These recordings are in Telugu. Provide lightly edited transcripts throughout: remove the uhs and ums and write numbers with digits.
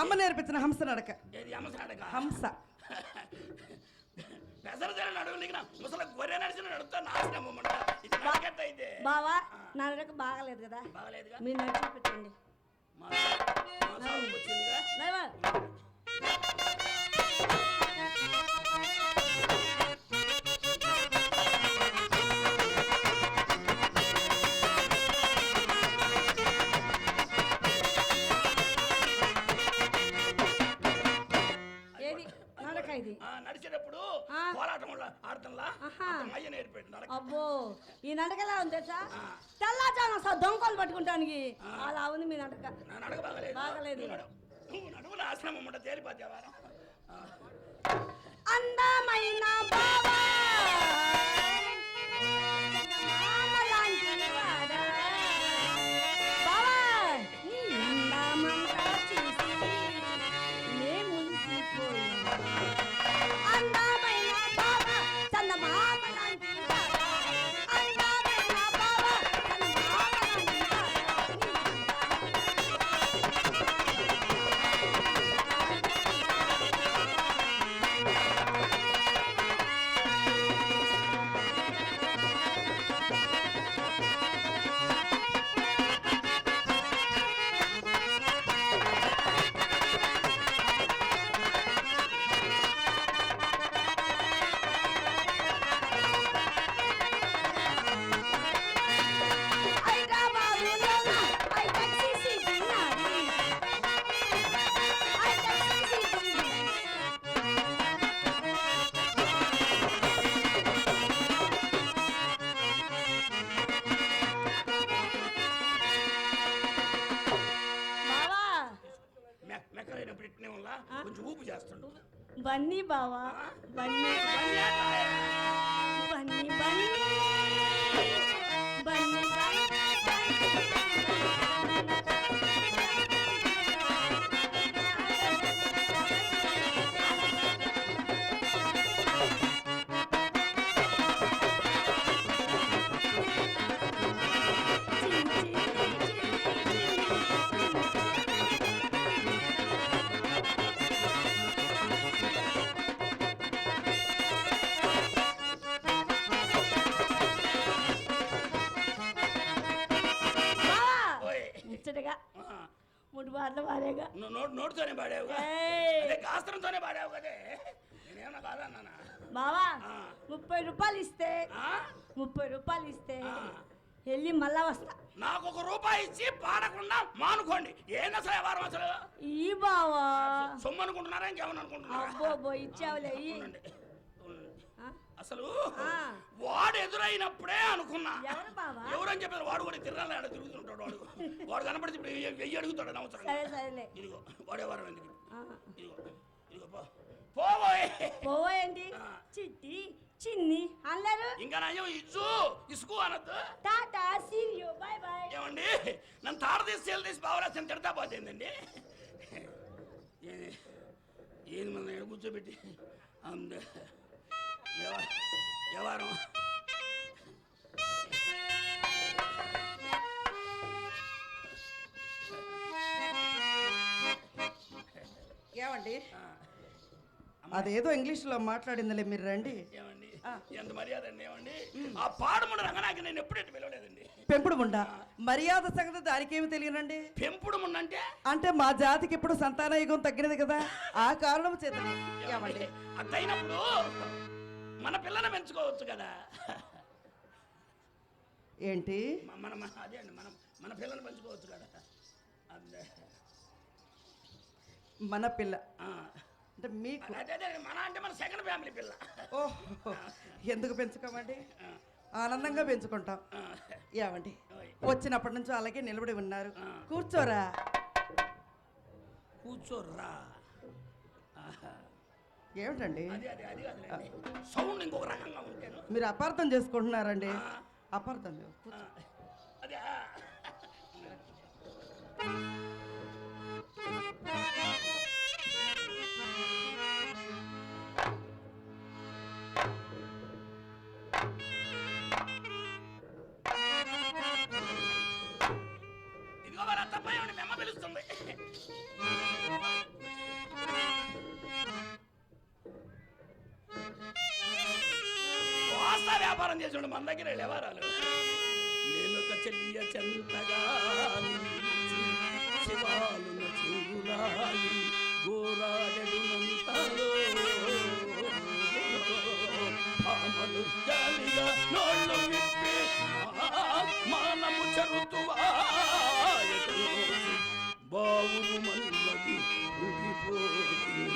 అమ్మ నేర్పించిన హంస నడక. ఏది హంస నడక? హంస. పెసరదేన నడువులిగిన ముసల గొర్రె నడిచిన నడుస్తా నాశనం ఇది నాకెట్టయితే. బావా నా నడక బాగలేదు కదా. బాగలేదుగా. మీరు నడిచి చూపించండి. మా సాగు వచ్చిందిగా. నడవ. నడిచేటప్పుడు పోరాటం ఆడతంలా అయ్య నేర్పెట్టు. అబ్బో ఈ నడక ఎలా ఉంది తెలుసా? తెల్లాచాను సార్ దొంగలు పట్టుకుంటానికి అలా ఉంది మీ నడక. నా నడక బాగలేదు. బాగలేదు. నువ్వు నడువు నాశనం అమ్మంట తేలిపోతే వారం. అందమైన బావా బావా నీ అందమంతా చూసి నే మురిసిపోయి. అందమైన బావా చందమామ లాంటి బావా. అందమైన బావా చందమామ లాంటి కొంచెం ఊపు చేస్తుండు. బన్నీ బావా బన్నీ బన్నీ బన్నీ బన్నీ నోటితోనే పాడావు, శాస్త్రంతోనే పాడావు కదే. నేనేమన్నా కాదన్నా బావా. 30 రూపాయలు ఇస్తే 30 రూపాయలు ఇస్తే వెళ్ళి మళ్ళా వస్తా. నాకు 1 రూపాయి ఇచ్చి పాడకుండా మానుకోండి. ఏంది అసలు వ్యవహారం అసలు? ఈ బావా సొమ్ము అనుకుంటున్నారా ఇంకేమన్నా అనుకుంటున్నారా? అబ్బో ఇచ్చావులే. అసలు వాడు ఎదురైనప్పుడే అనుకున్నా. ఎవరని చెప్పారు? వాడు కూడా తిరణాలు ఆడ తిరుగుతుంటాడు. వాడు కనపడితే ఇప్పుడు 1000 అడుగుతాడు అవసరం. ఇదిగో వాడేవారం ఎందుకు? ఇదిగో ఇదిగో పోవేంటి చిట్టి చిన్ని అన్నారు. ఇంకా నయ్యం ఇచ్చు ఇసుకు అనద్దు. టాటా సీరియో బై బై. ఏమండి నన్ను తాడ తీసి సేల్ తీసి బావరాసిన తిడతా పోతుందండి. ఏది మన కూర్చోబెట్టి అంద ఎవరు ఏమండి అదేదో ఇంగ్లీష్లో మాట్లాడిందిలే, మీరు రండి. ఏమండి ఎంత మర్యాద అండి. ఏమండి ఆ పాడుముండ రంగనాకి నేను ఎప్పుడైతే పిలవలేదండి. పెంపుడు ముండ మర్యాద సంగతి దానికేమి తెలియనండి. పెంపుడు ముండ అంటే మా జాతికి ఇప్పుడు సంతాన యుగం తగ్గినది కదా, ఆ కారణం చేతనే. ఏమండి అట్లయినప్పుడు మన పిల్లని పెంచుకోవచ్చు కదా. ఏంటి అదే అండి మన పిల్లని పెంచుకోవచ్చు కదా. అదే మన పిల్ల అంటే మీకు మన అంటే మన సెకండ్ ఫ్యామిలీ పిల్ల. ఓహో ఎందుకు పెంచుకోమండి, ఆనందంగా పెంచుకుంటాం. ఏమండి వచ్చినప్పటి నుంచి అలాగే నిలబడి ఉన్నారు. కూర్చోరా కూర్చోర్రా. ఏమిటండి సౌండ్ ఇంకొక రకంగా ఉంటాను. మీరు అపార్థం చేసుకుంటున్నారండి. అపార్థం అదే ఇదిగో తప్ప ఏమిటి మెమ్మ పిలుస్తుంది. వాస్తా వ్యాపారం చేసాడు మన దగ్గర వ్యవహారాలు. నేను ఒక చెల్లియ చెంతగా శివాలు చెవులాయి గోరాజడునంతలో పామలు జాలిగా నోళ్ళు విప్పి మానము చరుతువాయకు బావులు మల్లది ఉగిపోయి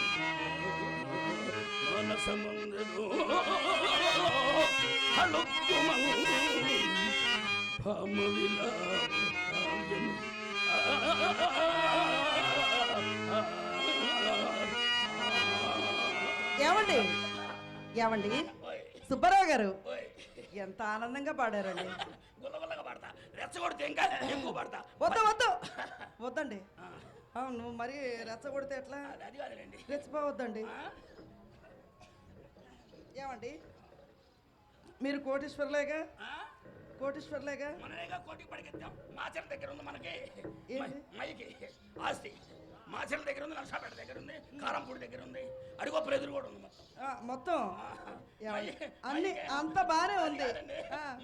మనసమందరు హళుక్కుమంది పామవిలా ఏమండి ఏమండి సుబ్బారావు గారు ఎంత ఆనందంగా పాడారండి. గుల్లగుల్లగా పాడతా, రెచ్చగొడితే ఇంకా ఎక్కువ పాడతా. వద్దు వద్దండి. నువ్వు మరి రెచ్చగొడితే ఎట్లా? అది కాదులేండి. రెచ్చిపోవద్దండి. ఏమండి మీరు కోటీశ్వర్లేగా? కోటీశ్వర్లేగా? మననేగా కోటికి పడికెత్తాం. మాచర్ల దగ్గర ఉంది మనకి ఏంటి? మైకి ఆస్తి. మాచర్ల దగ్గర ఉంది, నర్సాపేట దగ్గర ఉంది, కారంపూడి దగ్గర ఉంది, అడిగొప్పలు ఎదురు కూడా ఉంది. మొత్తం అన్ని అంత బానే ఉంది.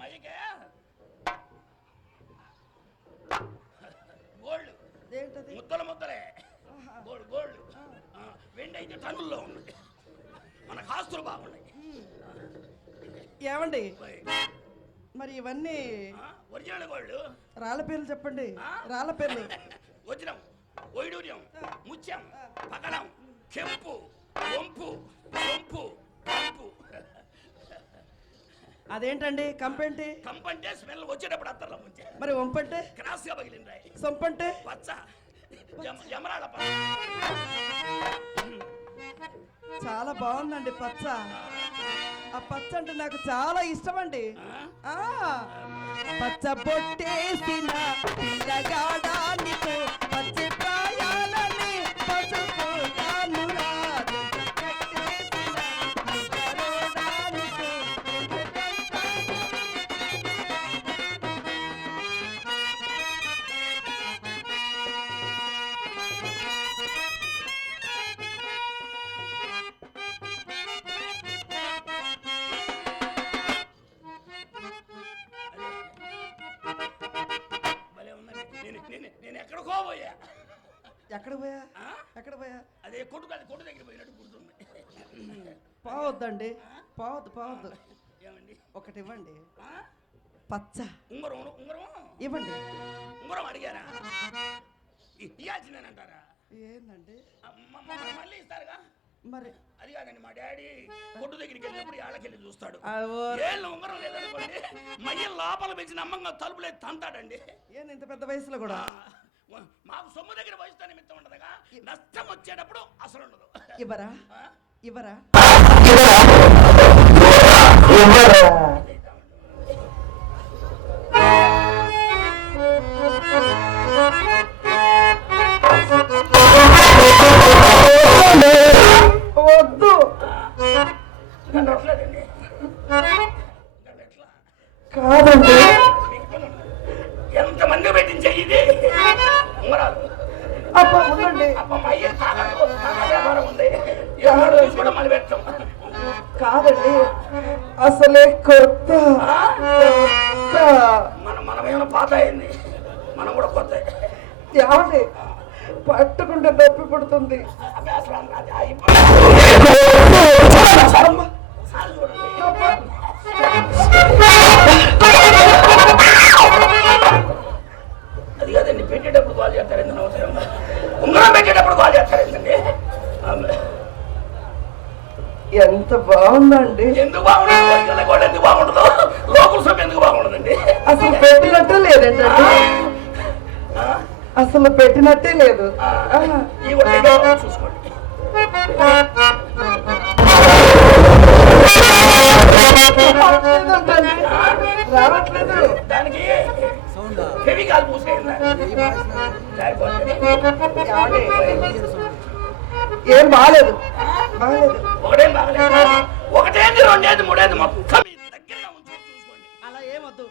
మైకే గోల్డ్ ఏంటది? ముద్దలే గోల్డ్. వెండి అయితే టన్నుల్లో ఉంది. మనకు ఆస్తులు బాగున్నాయి. ఏమండి మరి ఇవన్నీ ఒరిజినల్ గోల్డ్. రాళ్ళ పేర్లు చెప్పండి. రాళ్ళ పేర్లు. వజ్రం, వైడూర్యం, ముత్యం, పగడం, కెంపు, వంపు, సొంపు, కంపు. అదేంటండి కంపేంటి? కంపంటే స్మెల్ వచ్చేటప్పుడు అత్తర్లో ముంచే. మరి వంపంటే? క్రాస్ గా పగిలింది. సొంపంటే? పచ్చ యమరాళ్ళ చాలా బాగుందండి పచ్చ. ఆ పచ్చ అంటే నాకు చాలా ఇష్టం అండి. పచ్చ బొట్టేసిన పిల్లగాడానికి పచ్చి ప్రాయాలని పసుపు కానురాదు. నేను ఎక్కడికో పోయా. ఎక్కడ పోయా? అదే కొట్టు దగ్గర పోయినట్టు గుర్తుంది. పోవద్దండి. పోవద్దు. ఏమండి ఒకటి ఇవ్వండి. పచ్చ ఉంగరం ఇవ్వండి. ఉంగరం అడిగారా? ఇయ్యాల్సిందేనంటారా? ఏందండి మళ్ళీ ఇస్తారుగా. మరి అది కాదండి, మా డాడీ కొట్టు దగ్గరికి వెళ్ళినప్పుడు ఏళ్ళకెళ్ళి చూస్తాడు. అవో. ఏళ్ళు ఉంగరం లేదనుకోండి, మయ్య లోపల పెంచి నమ్మంగా తలుపులేదు తంతాడండి. ఏంది ఇంత పెద్ద వయసులో కూడా? మాకు సొమ్ము దగ్గర వయసుతో నిమిత్తం ఉండదుగా, నష్టం వచ్చేటప్పుడు అసలు ఉండదు. ఇవ్వరా? వద్దు. కాదండి. ఎంతమంది పెట్టించే ఇది ఉంగరాలు. ఉండండి. వ్యాపారం ఉంది కూడా మళ్ళీ పెట్టాం. కాదండి అసలే కొత్త. మనమేమైనా పాత అయింది, మనం కూడా కొత్త. ఏమండి పట్టుకుంటే నొప్పి పుడుతుంది. అది కాదండి, పెట్టేటప్పుడు కాల్ చేస్తారండి. అవసరం ఉంగరం పెట్టేటప్పుడు కాల్ చేస్తారండి. ఎంత బాగుందండి. ఎందుకు బాగుండదు? కూడా ఎందుకు బాగుండదు? లోకల్ సభ ఎందుకు బాగుండదండి? అసలు పెట్టినట్టే లేదేంటండి? అసలు పెట్టినట్టే లేదు. చూసుకోండి. రావట్లేదు. దానికి కెమికల్ పూసేయండి. ఏం బాగాలేదు. ఒకటేంది రెండేది మూడేది మొత్తం దగ్గరగా ఉంచుకొని చూసుకోండి. అలా ఏమొద్దు.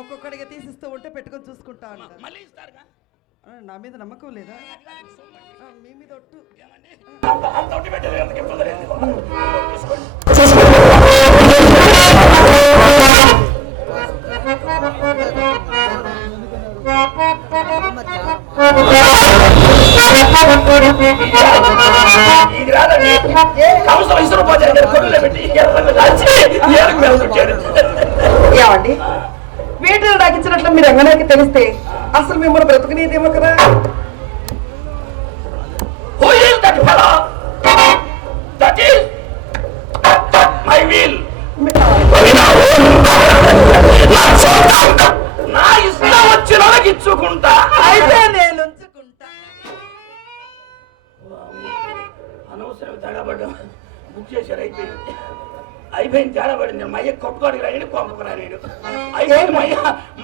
ఒక్కొక్కడిగా తీసిస్తూ ఉంటే పెట్టుకొని చూసుకుంటా. మళ్ళీ ఇస్తారుగా. నా మీద నమ్మకం లేదా మీ మీద ఒట్టు. అంత ఒట్టి పెట్టేది ఎందుకు ఇబ్బంది లేదు. తీసుకోండి. ఇది రాదండి సంవత్సరం 20 రూపాయలు కొడులో పెట్టి ఏమండి వీటిని నాకు ఇచ్చినట్లు మీరు ఎంగనాకి తెలిస్తే అసలు మిమ్మల్ని బ్రతకనేదేమో కదా. Who is that fellow? That is my will. నా ఇష్టం వచ్చిన ఇచ్చుకుంటా. అయితే నేను ఉంచుకుంటా. అనవసరం తేడాపడ్డా బుక్ చేశారు. అయిపోయింది తేడాపడింది. మయ్య కొట్టుకోడికి రాని కొంపకు రాలేడు. అయిపోయింది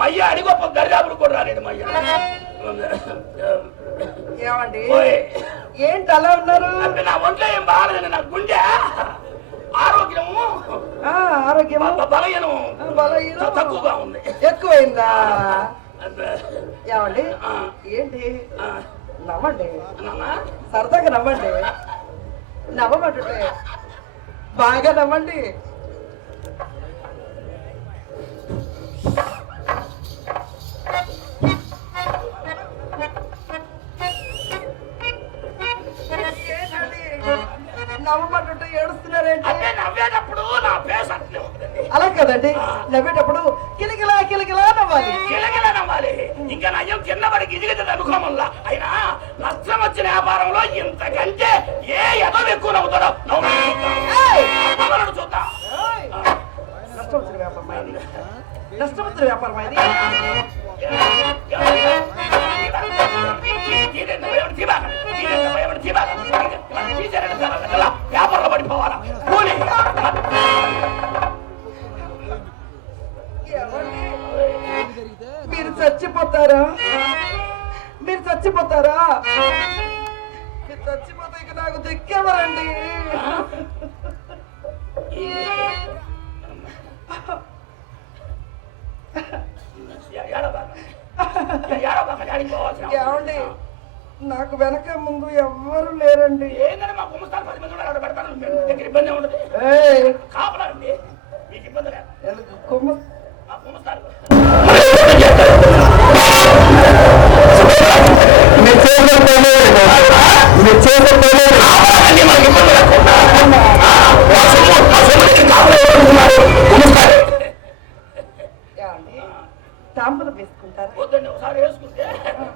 మయ్య అడిగొప్ప దరిదాపుడు కూడా రాలేదు మయ్య. ఏమండి ఏంటి అలా ఉన్నారు? నా ఒంట్లో ఏం బాగాలేదండి. నా గుండె ఆరోగ్యము ఆరోగ్యము బలహీనం తక్కువగా ఉంది. ఎక్కువైందా? ఏమండి ఏంటి నవ్వండి, సరదాగా నవ్వండి. నవ్వమంటుంటే బాగా నవ్వండి. నవ్వమంటుంటే ఏడుస్తున్నారేంటి? నవ్వేటప్పుడు నా ఫేస్ అట్లే ఉందండి. అలా కదండి, నవ్వేటప్పుడు కిలకిలా కిలకిలా నవ్వాలి. కిలకిలా నవ్వాలి. ఇంకా నయ్యం కిందపడి గిజిగది అనుకోమల్లా. అయినా నష్టం వచ్చిన వ్యాపారంలో ఇంతకంటే ఏ ఎదవ ఎక్కువ నవ్వుతాడో చూద్దాం. నష్టం వచ్చిన వ్యాపారం అయింది. నష్టం వచ్చిన వ్యాపారం అయింది. వ్యాపారంలో పడిపోవాలా? మీరు చచ్చిపోతారా? మీరు చచ్చిపోతారా? మీరు చచ్చిపోతే ఇక నాకు దిక్కెవరండి? ఏమండి నాకు వెనక ముందు ఎవ్వరు లేరండి. ఏంటంటే మా కుమ్మస్తాను 10 మంది కూడా పెడతాను. దగ్గర ఇబ్బంది ఉండదు. కాపలా అండి మీకు ఇబ్బంది లేదు. మా కుమ్మస్తాను తాంబూలం వేసుకుంటారా? వద్దండి. ఒకసారి వేసుకుంటే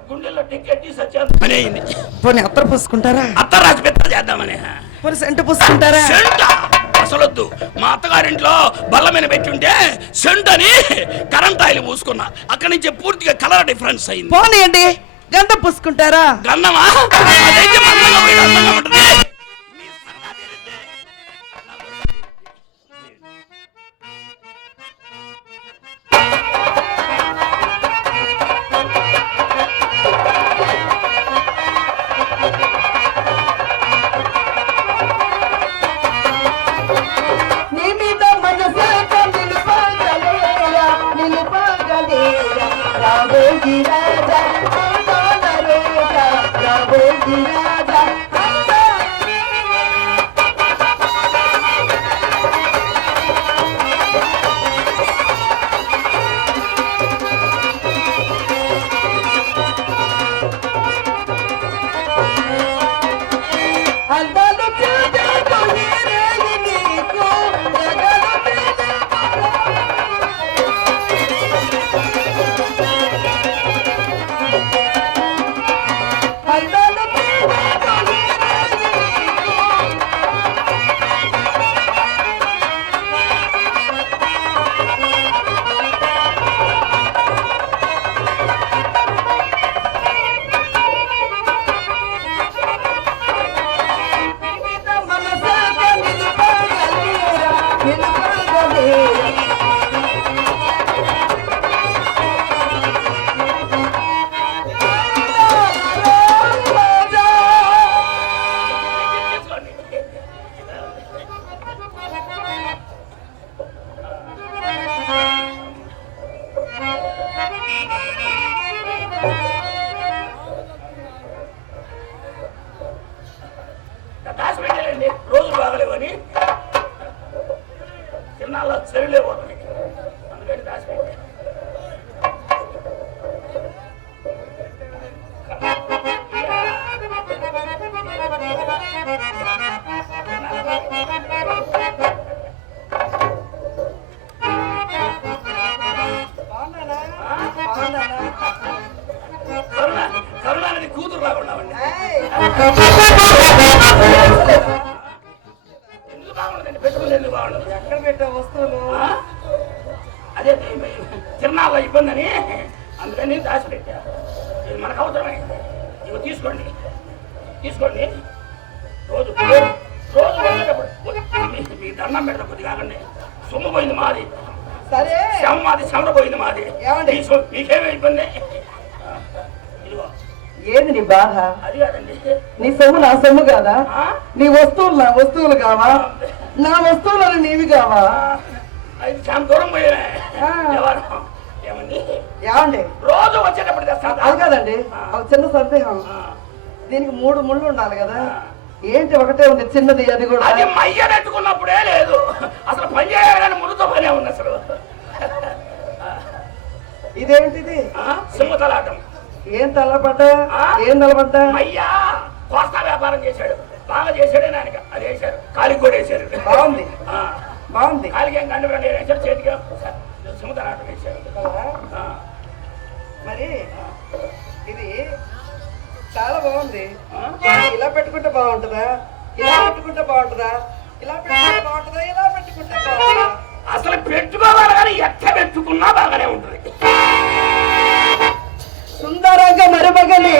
గుండెల్లో టికెట్ పని అయింది. పోనీ అత్తరు పూసుకుంటారా? అత్తరు రాసి పెద్ద చేద్దామని. పోనీ సెంటు పూసుకుంటారా? అసలొద్దు. మా అత్తగారింట్లో బల్ల మీద పెట్టుంటే సెంట్ అని కరెంట్ ఆయిల్ పూసుకున్నా. అక్కడి నుంచి పూర్తిగా కలర్ డిఫరెన్స్ అయింది. పోనీ అండి గంధం పూసుకుంటారా? గంధమా? అదైతే అందంగా ఉంటుంది. ఎందుకు బాగుండదండి పెట్టుకుంది ఎందుకు బాగుండదు ఎక్కడ పెట్టా వస్తువులు? అదే తిరణాల్లో ఇబ్బంది అని అందుకని దాచిపెట్టా ఇది మనకు అవసరమే ఇవి తీసుకోండి తీసుకోండి రోజు రోజు వచ్చేటప్పుడు మీ దండం పెడతా కొద్ది కాకండి సొమ్ము పోయింది మాది సరే శవం మాది శమర పోయింది మాది ఏమండి? మీకేమీ ఇబ్బంది ఇదిగో ఏంది నీ బాధ? అది కాదండి నీ సొమ్ము నా సొమ్ము కాదా? ఆ? నీ వస్తువులు నా వస్తువులు కావా? నా వస్తువులను నీవి కావా? అది చాలా దూరం పోయినా ఆ. ఎవరు ఏమండి ఏమండి? రోజు వచ్చేటప్పుడు తెస్తాను అది కాదండి, ఒక చిన్న సందేహం. దీనికి 3 ముళ్ళు ఉండాలి కదా, ఏంటి ఒకటే ఉంది చిన్నది అది కూడా? అది మయ్య పెట్టుకున్నప్పుడే లేదు అసలు పని చేయాలని మురుతో పనే ఉంది అసలు ఇదేంటిది? సింహతలాటం ఏం తల్లబడ్డా? ఏం తలబడ్డా? అయ్యా కోస్తా వ్యాపారం చేశాడు బాగా చేశాడే నాయన అది వేశారు కాలికి కూడా వేశారు బాగుంది ఆ, బాగుంది కాలికి ఏం కండు వేశారు చేతికి సింహతలాటం వేశారు కదా? ఆ, మరి ఇది చాలా బాగుంది. ఆ? ఇలా పెట్టుకుంటే బాగుంటుందా? ఇలా పెట్టుకుంటే బాగుంటుందా? ఇలా పెట్టుకుంటే బాగుంటుందా? ఇలా పెట్టుకుంటే బాగుంటుందా? అసలు పెట్టుకోవాలి కానీ ఎట్ట పెట్టుకున్నా బాగానే ఉంటుంది సుందరంగా మరుమగని